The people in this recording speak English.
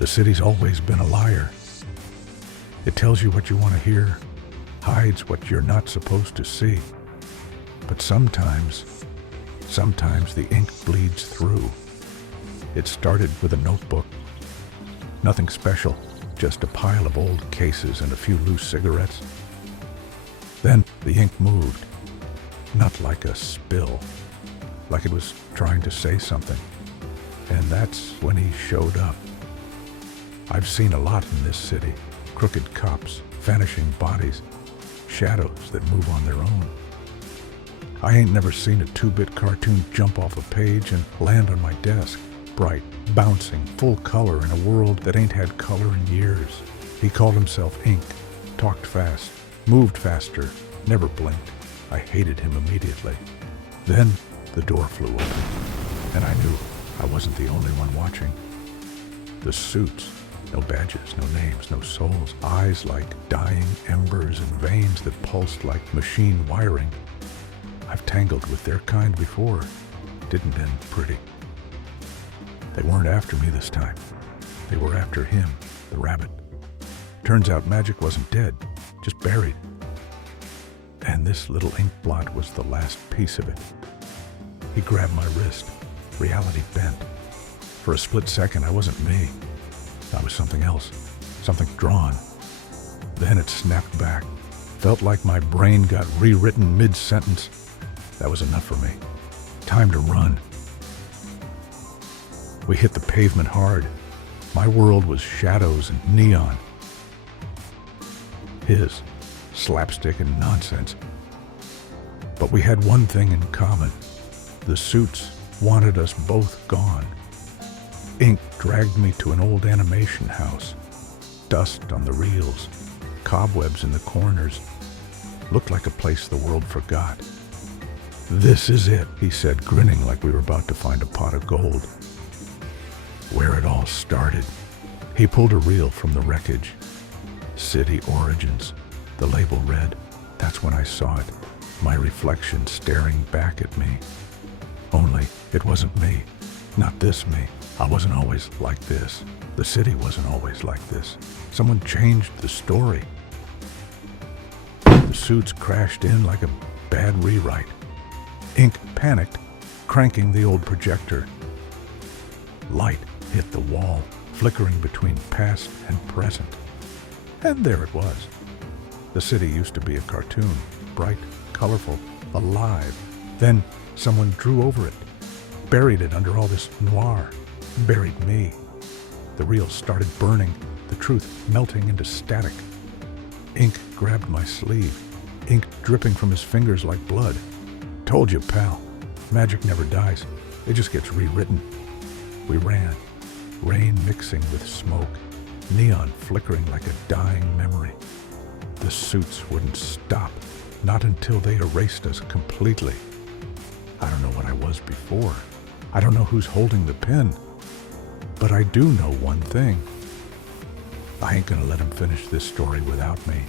The city's always been a liar. It tells you what you want to hear, hides what you're not supposed to see. But sometimes the ink bleeds through. It started with a notebook. Nothing special, just a pile of old cases and a few loose cigarettes. Then the ink moved, not like a spill, like it was trying to say something. And that's when he showed up. I've seen a lot in this city. Crooked cops, vanishing bodies, shadows that move on their own. I ain't never seen a 2-bit cartoon jump off a page and land on my desk, bright, bouncing, full color in a world that ain't had color in years. He called himself Ink, talked fast, moved faster, never blinked. I hated him immediately. Then the door flew open, and I knew I wasn't the only one watching. The suits, no badges, no names, no souls, eyes like dying embers and veins that pulsed like machine wiring. I've tangled with their kind before. Didn't end pretty. They weren't after me this time. They were after him, the rabbit. Turns out magic wasn't dead, just buried. And this little ink blot was the last piece of it. He grabbed my wrist. Reality bent. For a split second, I wasn't me. I was something else, something drawn. Then it snapped back. Felt like my brain got rewritten mid-sentence. That was enough for me. Time to run. We hit the pavement hard. My world was shadows and neon. His, slapstick and nonsense. But we had one thing in common. The suits wanted us both gone. Ink dragged me to an old animation house. Dust on the reels, cobwebs in the corners. Looked like a place the world forgot. "This is it," he said, grinning like we were about to find a pot of gold. Where it all started. He pulled a reel from the wreckage. City Origins. The label read. That's when I saw it. My reflection staring back at me. Only it wasn't me. Not this me. I wasn't always like this. The city wasn't always like this. Someone changed the story. The suits crashed in like a bad rewrite. Ink panicked, cranking the old projector. Light hit the wall, flickering between past and present. And there it was. The city used to be a cartoon, bright, colorful, alive. Then someone drew over it, buried it under all this noir, buried me. The reel started burning, the truth melting into static. Ink grabbed my sleeve, ink dripping from his fingers like blood. Told you, pal, magic never dies. It just gets rewritten. We ran, rain mixing with smoke, neon flickering like a dying memory. The suits wouldn't stop, not until they erased us completely. I don't know what I was before. I don't know who's holding the pen. But I do know one thing. I ain't gonna let him finish this story without me.